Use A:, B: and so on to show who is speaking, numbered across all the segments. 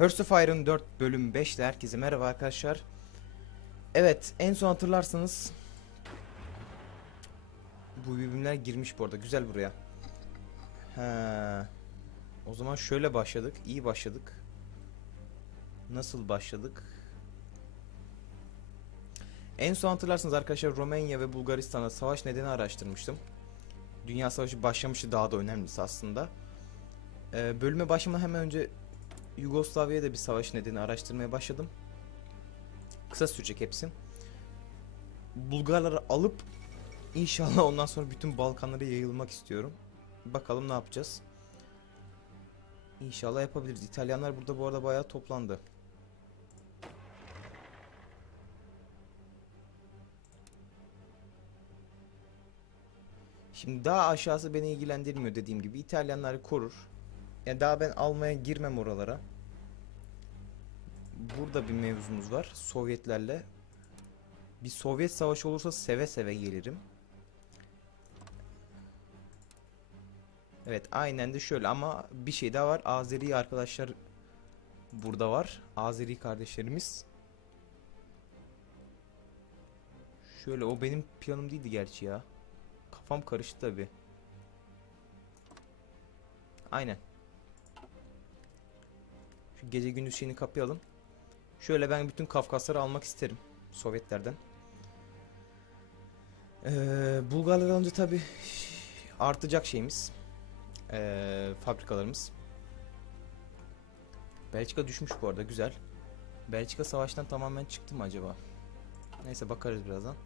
A: Hearts of Iron 4 bölüm 5 ile herkese merhaba arkadaşlar. Evet en son hatırlarsanız bu bölümler girmiş bu arada güzel buraya. He. O zaman şöyle başladık. iyi başladık. Nasıl başladık? En son hatırlarsanız arkadaşlar Romanya ve Bulgaristan'da savaş nedeni araştırmıştım. Dünya Savaşı başlamıştı daha da önemlisi aslında. Ee, bölüme başlamadan hemen önce Yugoslavya'da bir savaş nedeni araştırmaya başladım. Kısa sürecek hepsi. Bulgarları alıp inşallah ondan sonra bütün Balkanlara yayılmak istiyorum. Bakalım ne yapacağız. İnşallah yapabiliriz. İtalyanlar burada bu arada bayağı toplandı. Şimdi daha aşağısı beni ilgilendirmiyor dediğim gibi. İtalyanları korur. Yani daha ben almaya girmem oralara. Burada bir mevzumuz var. Sovyetlerle. Bir Sovyet savaşı olursa seve seve gelirim. Evet aynen de şöyle ama bir şey daha var. Azeri arkadaşlar burada var. Azeri kardeşlerimiz. Şöyle o benim planım değildi gerçi ya. Kafam karıştı tabi. Aynen. Şu gece gündüz şeyini kapayalım. Şöyle ben bütün Kafkasları almak isterim. Sovyetlerden. Ee, Bulgarlar alınca tabi artacak şeyimiz. Ee, fabrikalarımız. Belçika düşmüş bu arada güzel. Belçika savaştan tamamen çıktı mı acaba? Neyse bakarız birazdan.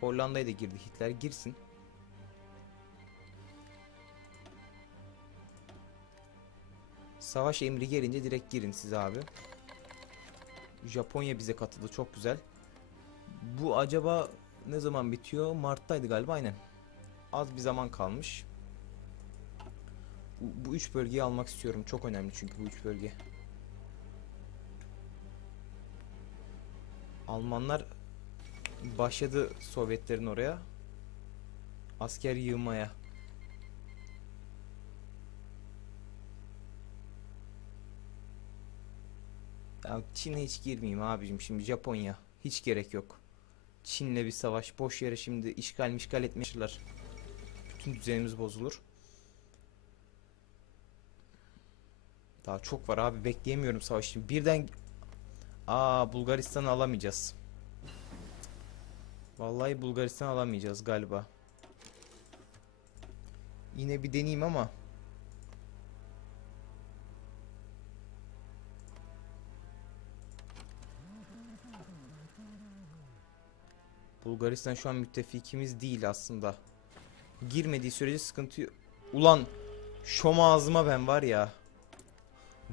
A: Hollanda'ya da girdi. Hitler girsin. Savaş emri gelince direkt girin siz abi. Japonya bize katıldı. Çok güzel. Bu acaba ne zaman bitiyor? Mart'taydı galiba aynen. Az bir zaman kalmış. Bu, bu üç bölgeyi almak istiyorum. Çok önemli çünkü bu üç bölge. Almanlar başladı Sovyetlerin oraya. Asker yığmaya. Çin'e hiç girmeyeyim abicim şimdi Japonya. Hiç gerek yok. Çin'le bir savaş boş yere şimdi işgal mişgal etmişler. Bütün düzenimiz bozulur. Daha çok var abi bekleyemiyorum savaş için. Birden Aa Bulgaristan'ı alamayacağız. Vallahi Bulgaristan alamayacağız galiba. Yine bir deneyeyim ama. Bulgaristan şu an müttefikimiz değil aslında. Girmediği sürece sıkıntı. Ulan şom ağzıma ben var ya.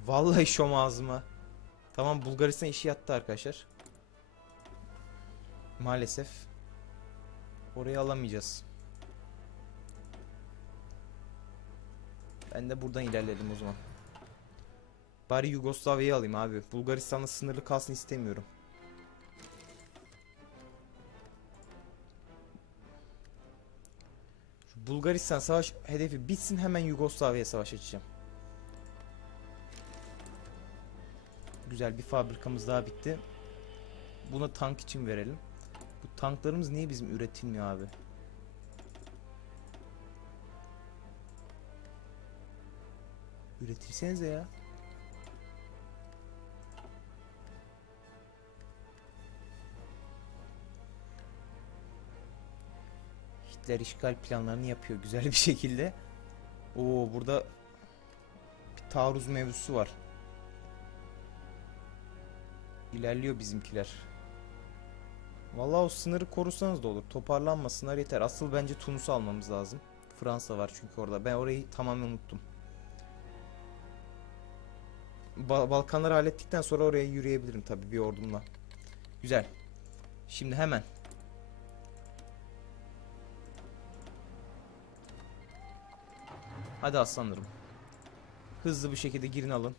A: Vallahi şom ağzıma. Tamam Bulgaristan işi yattı arkadaşlar. Maalesef. Orayı alamayacağız. Ben de buradan ilerledim o zaman. Bari Yugoslavya'yı alayım abi. Bulgaristan'la sınırlı kalsın istemiyorum. Bulgaristan savaş hedefi bitsin hemen Yugoslavya'ya savaş açacağım. Güzel bir fabrikamız daha bitti. Buna tank için verelim. Bu tanklarımız niye bizim üretilmiyor abi? Üretilsenize ya. Hitler işgal planlarını yapıyor güzel bir şekilde. Oo burada bir taarruz mevzusu var. İlerliyor bizimkiler. Vallahi o sınırı korusanız da olur. Toparlanmasınlar yeter. Asıl bence Tunus'u almamız lazım. Fransa var çünkü orada. Ben orayı tamamen unuttum. Ba- Balkanları hallettikten sonra oraya yürüyebilirim tabii bir ordumla. Güzel. Şimdi hemen. Hadi aslanlarım. Hızlı bir şekilde girin alın.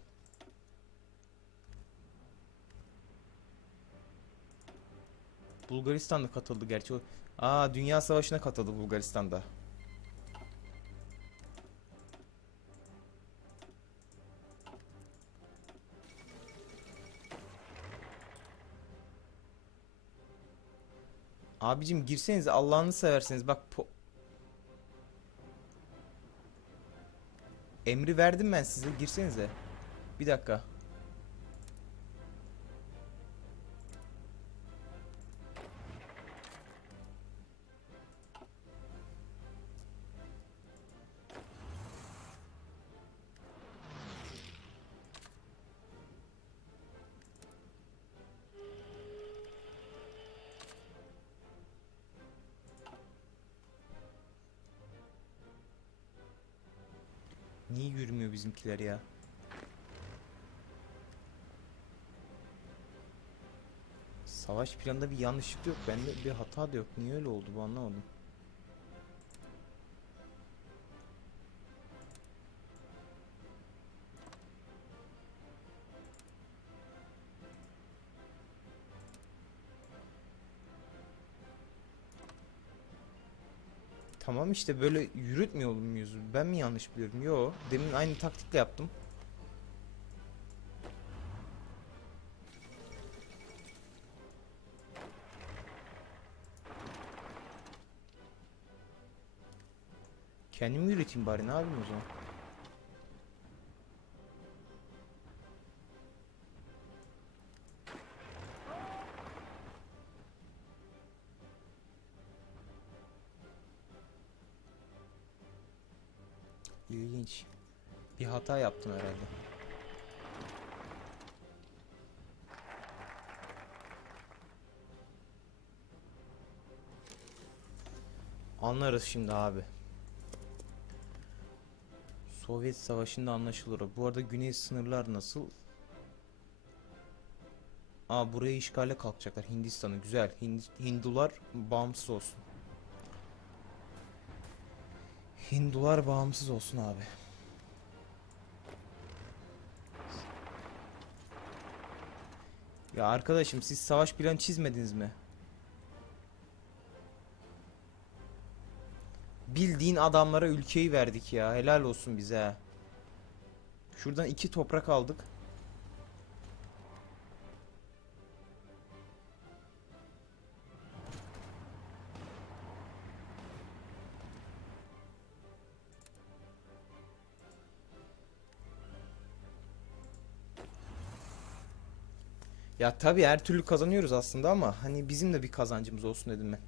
A: Bulgaristan da katıldı gerçi. Aa Dünya Savaşı'na katıldı Bulgaristan'da. Abicim girseniz Allah'ını severseniz bak po Emri verdim ben size girsenize. Bir dakika. Niye yürümüyor bizimkiler ya? Savaş planında bir yanlışlık yok. Bende bir hata da yok. Niye öyle oldu bu anlamadım. Tamam işte böyle yürütmüyor muyuz? Ben mi yanlış biliyorum? Yo. Demin aynı taktikle yaptım. Kendimi yürüteyim bari ne yapayım o zaman? İlginç. Bir hata yaptım herhalde. Anlarız şimdi abi. Sovyet Savaşı'nda anlaşılır. Bu arada güney sınırlar nasıl? Aa burayı işgale kalkacaklar Hindistan'ı. Güzel. Hind- Hindular bağımsız olsun. Hindular bağımsız olsun abi. Ya arkadaşım siz savaş planı çizmediniz mi? Bildiğin adamlara ülkeyi verdik ya. Helal olsun bize. Şuradan iki toprak aldık. Ya tabii her türlü kazanıyoruz aslında ama hani bizim de bir kazancımız olsun dedim ben.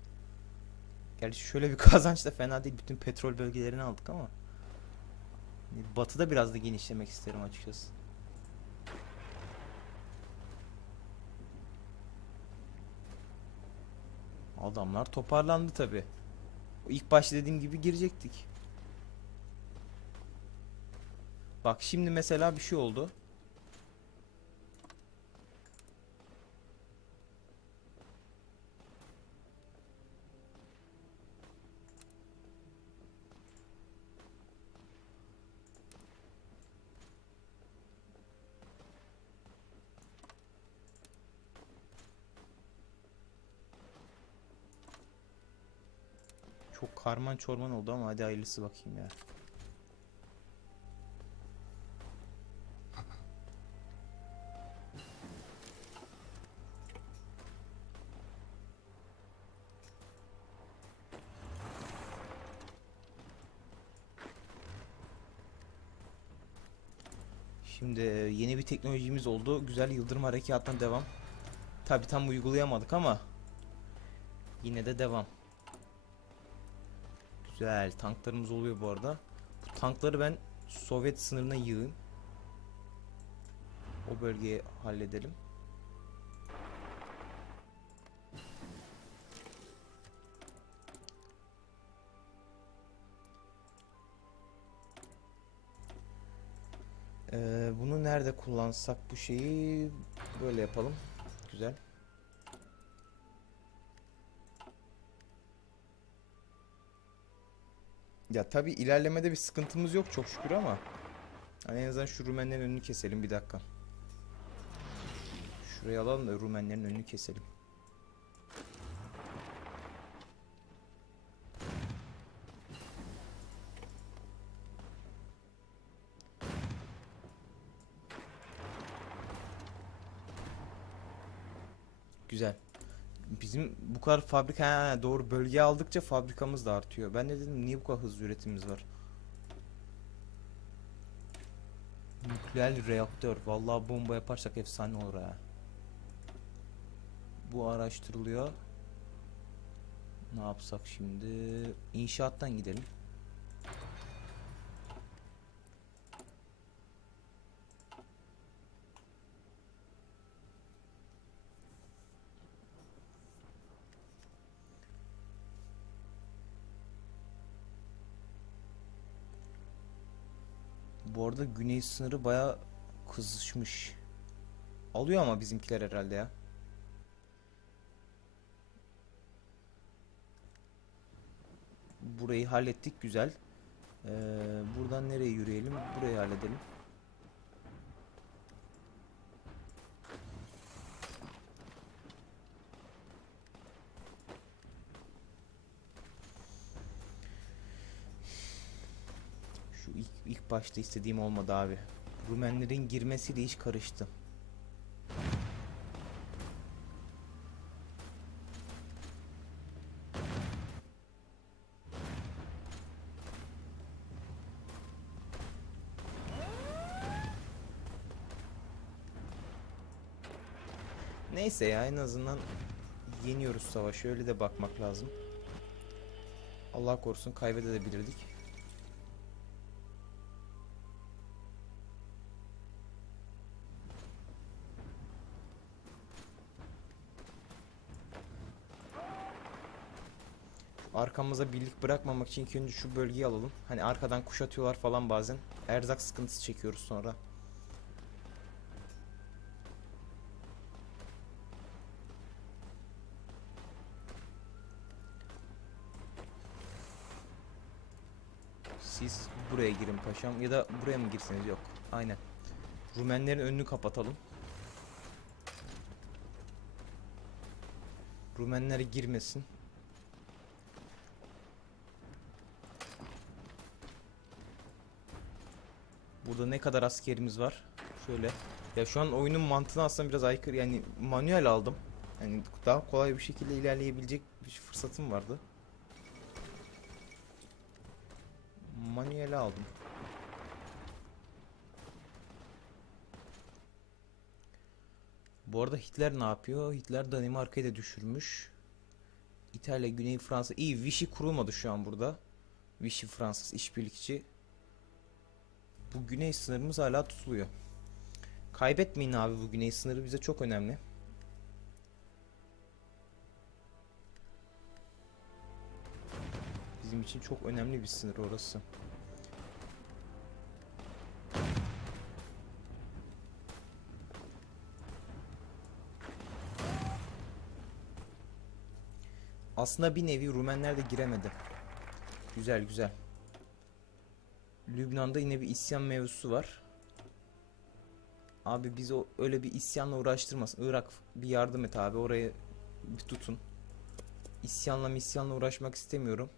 A: Gerçi şöyle bir kazanç da fena değil. Bütün petrol bölgelerini aldık ama. Hani Batıda biraz da genişlemek isterim açıkçası. Adamlar toparlandı tabii. İlk başta dediğim gibi girecektik. Bak şimdi mesela bir şey oldu. Çok karman çorman oldu ama hadi hayırlısı bakayım ya. Şimdi e, yeni bir teknolojimiz oldu. Güzel yıldırım harekatına devam. Tabi tam uygulayamadık ama yine de devam. Güzel. Tanklarımız oluyor bu arada. Bu tankları ben Sovyet sınırına yığayım. O bölgeyi halledelim. Ee, bunu nerede kullansak bu şeyi böyle yapalım. Güzel. Ya tabi ilerlemede bir sıkıntımız yok çok şükür ama hani en azından şu Rumenlerin önünü keselim bir dakika. Şuraya alalım da Rumenlerin önünü keselim. Güzel. Bizim bu kadar fabrika ha, doğru bölge aldıkça fabrikamız da artıyor. Ben de dedim niye bu kadar hızlı üretimimiz var? Nükleer reaktör. Vallahi bomba yaparsak efsane olur ha. Bu araştırılıyor. Ne yapsak şimdi? İnşaattan gidelim. Bu arada güney sınırı baya kızışmış. Alıyor ama bizimkiler herhalde ya. Burayı hallettik güzel. Ee, buradan nereye yürüyelim? Burayı halledelim. Şu başta istediğim olmadı abi. Rumenlerin girmesiyle iş karıştı. Neyse ya en azından yeniyoruz savaşı öyle de bakmak lazım. Allah korusun kaybedebilirdik. Arkamıza birlik bırakmamak için ilk önce şu bölgeyi alalım. Hani arkadan kuşatıyorlar falan bazen. Erzak sıkıntısı çekiyoruz sonra. Siz buraya girin paşam ya da buraya mı girseniz yok. Aynen. Rumenlerin önünü kapatalım. Rumenler girmesin. Burada ne kadar askerimiz var? Şöyle. Ya şu an oyunun mantığına aslında biraz aykırı. Yani manuel aldım. Yani daha kolay bir şekilde ilerleyebilecek bir fırsatım vardı. Manuel aldım. Bu arada Hitler ne yapıyor? Hitler Danimarka'yı da düşürmüş. İtalya, Güney Fransa. İyi Vichy kurulmadı şu an burada. Vichy Fransız işbirlikçi. Bu güney sınırımız hala tutuluyor. Kaybetmeyin abi bu güney sınırı bize çok önemli. Bizim için çok önemli bir sınır orası. Aslında bir nevi Rumenler de giremedi. Güzel güzel. Lübnan'da yine bir isyan mevzusu var. Abi biz o öyle bir isyanla uğraştırmasın. Irak bir yardım et abi orayı bir tutun. İsyanla misyanla uğraşmak istemiyorum.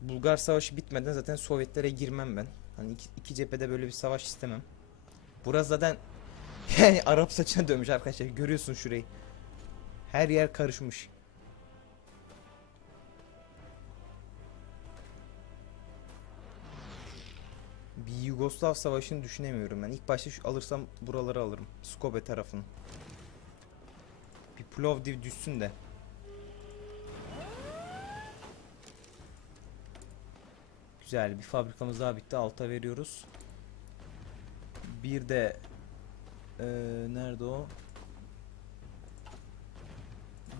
A: Bulgar savaşı bitmeden zaten Sovyetlere girmem ben. Hani iki, iki cephede böyle bir savaş istemem. Burası zaten yani Arap saçına dönmüş arkadaşlar. Görüyorsun şurayı. Her yer karışmış. Yugoslav savaşını düşünemiyorum ben. İlk başta şu alırsam buraları alırım. Skobe tarafını. Bir Plovdiv düşsün de. Güzel bir fabrikamız daha bitti. Alta veriyoruz. Bir de eee, nerede o?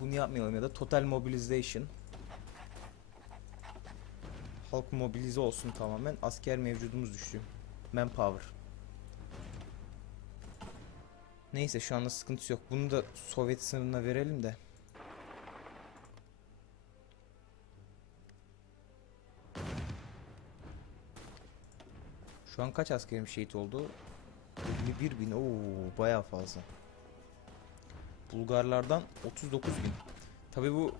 A: Bunu yapmayalım ya da Total Mobilization. Halk mobilize olsun tamamen. Asker mevcudumuz düştü. Manpower. Neyse şu anda sıkıntısı yok. Bunu da Sovyet sınırına verelim de. Şu an kaç askerim şehit oldu? 51 bin. Oo bayağı fazla. Bulgarlardan 39 bin. Tabi bu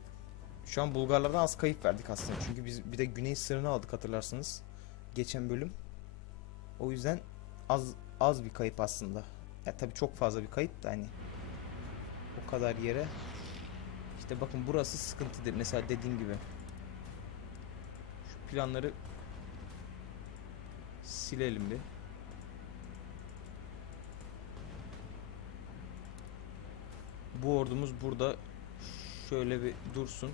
A: şu an Bulgarlardan az kayıp verdik aslında. Çünkü biz bir de güney sınırını aldık hatırlarsınız. Geçen bölüm. O yüzden az az bir kayıp aslında. Ya tabii çok fazla bir kayıp da hani o kadar yere işte bakın burası sıkıntıdır. Mesela dediğim gibi. Şu planları silelim bir. Bu ordumuz burada şöyle bir dursun.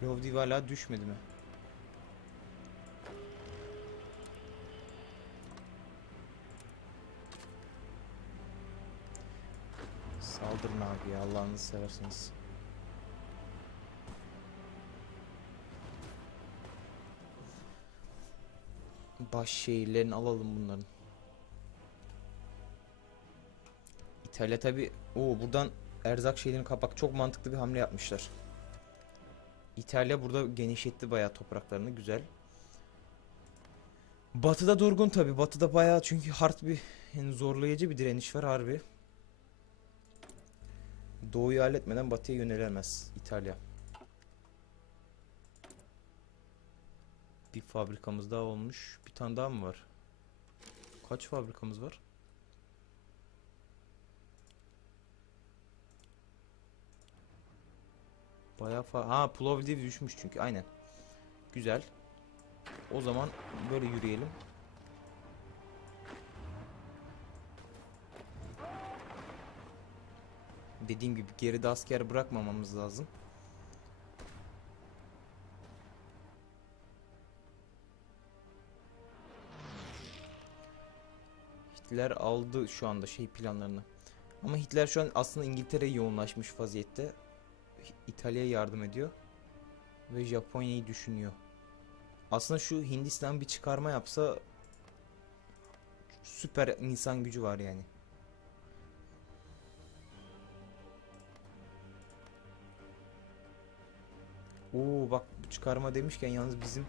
A: Plovdiv hala düşmedi mi? Saldırın abi ya Allah'ınızı seversiniz. Baş şehirlerini alalım bunların. İtalya tabi o buradan erzak şeylerini kapak çok mantıklı bir hamle yapmışlar. İtalya burada genişletti bayağı topraklarını güzel. Batı'da durgun tabi. Batı'da bayağı çünkü hard bir yani zorlayıcı bir direniş var harbi. Doğuyu halletmeden batıya yönelemez İtalya. Bir fabrikamız daha olmuş. Bir tane daha mı var? Kaç fabrikamız var? Bayağı fa ha Plovdiv düşmüş çünkü aynen. Güzel. O zaman böyle yürüyelim. Dediğim gibi geride asker bırakmamamız lazım. Hitler aldı şu anda şey planlarını. Ama Hitler şu an aslında İngiltere'ye yoğunlaşmış vaziyette. İtalya'ya yardım ediyor. Ve Japonya'yı düşünüyor. Aslında şu Hindistan bir çıkarma yapsa süper insan gücü var yani. Oo bak çıkarma demişken yalnız bizim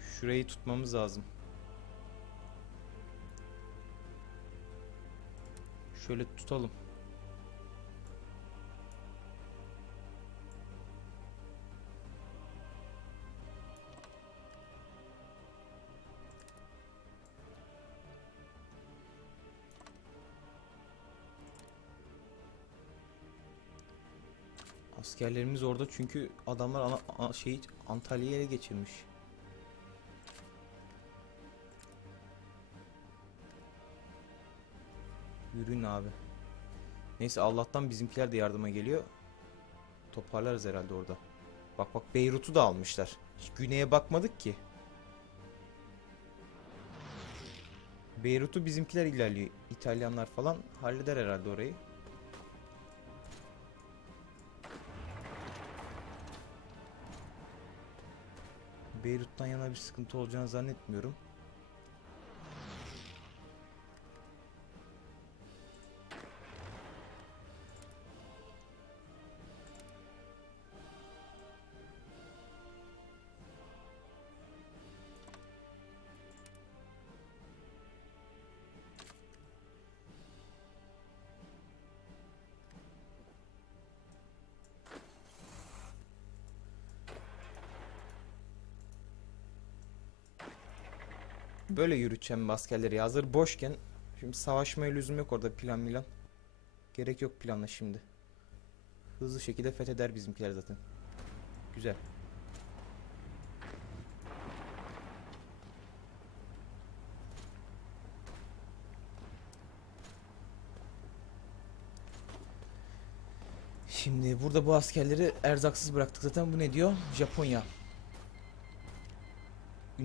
A: şurayı tutmamız lazım. Şöyle tutalım. Askerlerimiz orada çünkü adamlar ana, ana- şeyi Antalya'yı ele geçirmiş. Yürüyün abi. Neyse Allah'tan bizimkiler de yardıma geliyor. Toparlarız herhalde orada. Bak bak Beyrut'u da almışlar. Hiç güneye bakmadık ki. Beyrut'u bizimkiler ilerliyor. İtalyanlar falan halleder herhalde orayı. Beyrut'tan yana bir sıkıntı olacağını zannetmiyorum. Böyle yürüteceğim askerleri hazır boşken. Şimdi savaşmaya lüzum yok orada plan milan. Gerek yok planla şimdi. Hızlı şekilde fetheder bizimkiler zaten. Güzel. Şimdi burada bu askerleri erzaksız bıraktık zaten. Bu ne diyor? Japonya.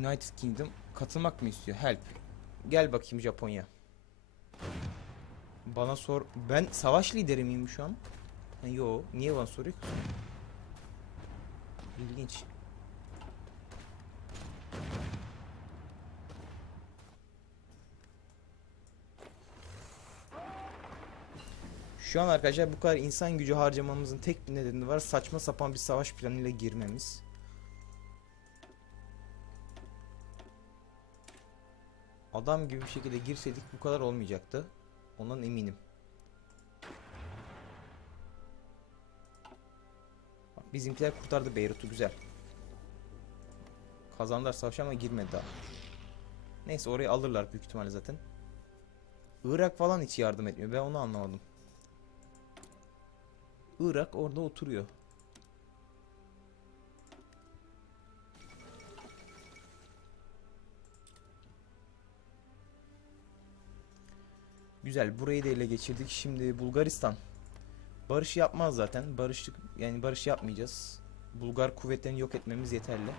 A: United Kingdom katılmak mı istiyor? Help. Gel bakayım Japonya. Bana sor. Ben savaş lideri miyim şu an? Yo. Niye bana soruyor ki? İlginç. Şu an arkadaşlar bu kadar insan gücü harcamamızın tek bir nedeni var. Saçma sapan bir savaş planıyla girmemiz. Adam gibi bir şekilde girseydik bu kadar olmayacaktı. Ondan eminim. Bizimkiler kurtardı Beyrut'u güzel. Kazandılar savaşı ama girmedi daha. Neyse orayı alırlar büyük ihtimalle zaten. Irak falan hiç yardım etmiyor. Ben onu anlamadım. Irak orada oturuyor. Güzel. Burayı da ele geçirdik. Şimdi Bulgaristan. Barış yapmaz zaten. Barışlık yani barış yapmayacağız. Bulgar kuvvetlerini yok etmemiz yeterli.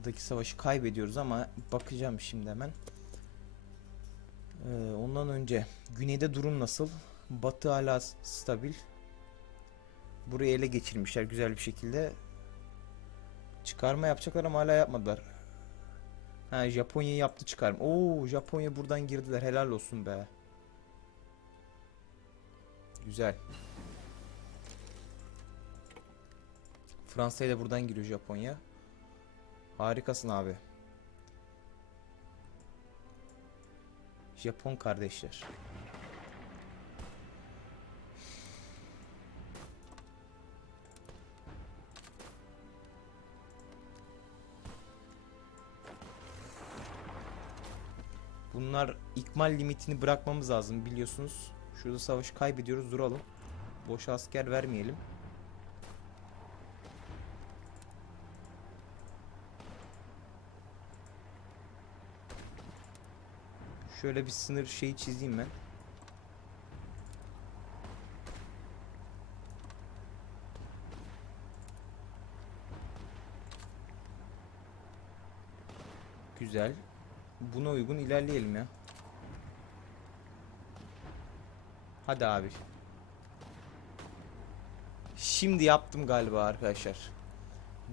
A: Oradaki savaşı kaybediyoruz ama bakacağım şimdi hemen. Ee, ondan önce güneyde durum nasıl? Batı hala stabil. Burayı ele geçirmişler güzel bir şekilde. Çıkarma yapacaklar ama hala yapmadılar. Ha Japonya yaptı çıkarma. Oo Japonya buradan girdiler. Helal olsun be. Güzel. Fransa ile buradan giriyor Japonya. Harikasın abi. Japon kardeşler. Bunlar ikmal limitini bırakmamız lazım biliyorsunuz. Şurada savaşı kaybediyoruz duralım. Boş asker vermeyelim. Şöyle bir sınır şeyi çizeyim ben. Güzel. Buna uygun ilerleyelim ya. Hadi abi. Şimdi yaptım galiba arkadaşlar.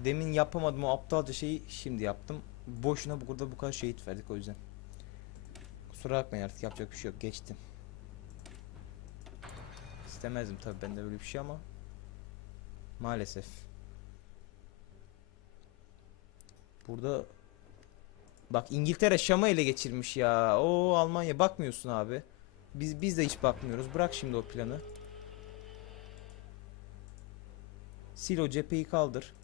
A: Demin yapamadım o aptalca şeyi şimdi yaptım. Boşuna burada bu kadar şehit verdik o yüzden. Kusura bakmayın artık yapacak bir şey yok geçtim. İstemezdim tabii ben de böyle bir şey ama maalesef. Burada bak İngiltere Şam'ı ele geçirmiş ya. O Almanya bakmıyorsun abi. Biz biz de hiç bakmıyoruz. Bırak şimdi o planı. Sil o cepheyi kaldır.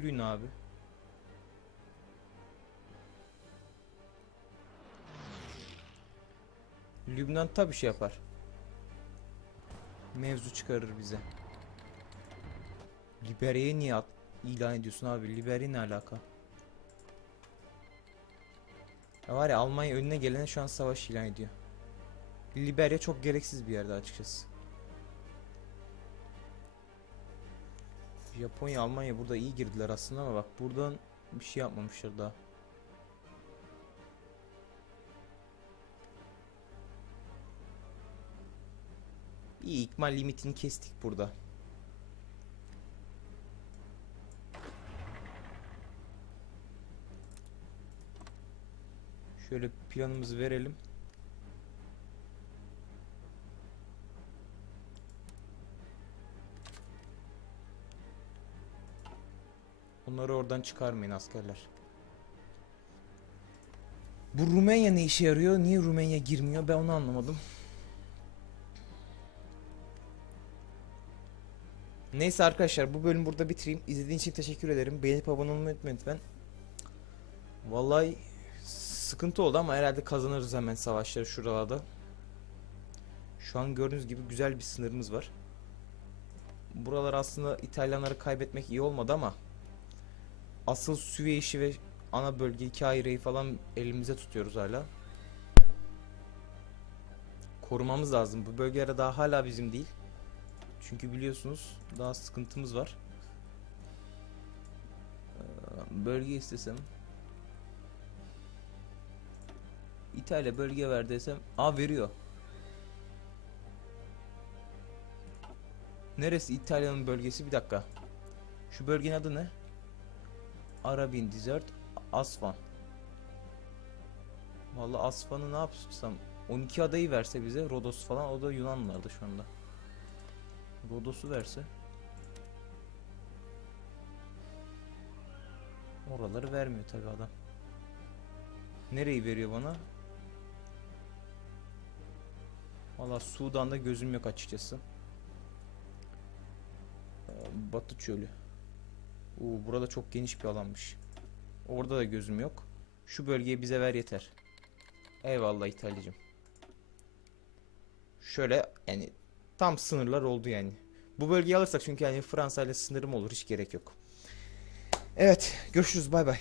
A: Yürüyün abi. Lübnan tabi şey yapar. Mevzu çıkarır bize. Liberya'yı niye at- ilan ediyorsun abi? Liberya ne alaka? Ya var ya Almanya önüne gelene şu an savaş ilan ediyor. Liberya çok gereksiz bir yerde açıkçası. Japonya, Almanya burada iyi girdiler aslında ama bak buradan bir şey yapmamışlar daha. İyi ikmal limitini kestik burada. Şöyle planımızı verelim. Bunları oradan çıkarmayın askerler. Bu Rumenya ne işe yarıyor? Niye Rumenya girmiyor? Ben onu anlamadım. Neyse arkadaşlar bu bölüm burada bitireyim. İzlediğiniz için teşekkür ederim. Beğenip abone olmayı unutmayın lütfen. Vallahi sıkıntı oldu ama herhalde kazanırız hemen savaşları şuralarda. Şu an gördüğünüz gibi güzel bir sınırımız var. Buralar aslında İtalyanları kaybetmek iyi olmadı ama asıl Süveyş'i ve ana bölge iki falan elimize tutuyoruz hala. Korumamız lazım. Bu bölgeler daha hala bizim değil. Çünkü biliyorsunuz daha sıkıntımız var. Ee, bölge istesem. İtalya bölge ver desem. Aa veriyor. Neresi İtalya'nın bölgesi? Bir dakika. Şu bölgenin adı ne? Arabian Desert Aswan. Vallahi Aswan'ı ne yapsam 12 adayı verse bize Rodos falan o da Yunanlılardı şu anda. Rodos'u verse Oraları vermiyor tabi adam. Nereyi veriyor bana? Valla Sudan'da gözüm yok açıkçası. Ee, Batı çölü. Oo, burada çok geniş bir alanmış. Orada da gözüm yok. Şu bölgeyi bize ver yeter. Eyvallah İtalyacım. Şöyle yani tam sınırlar oldu yani. Bu bölgeyi alırsak çünkü yani Fransa ile sınırım olur hiç gerek yok. Evet görüşürüz bay bay.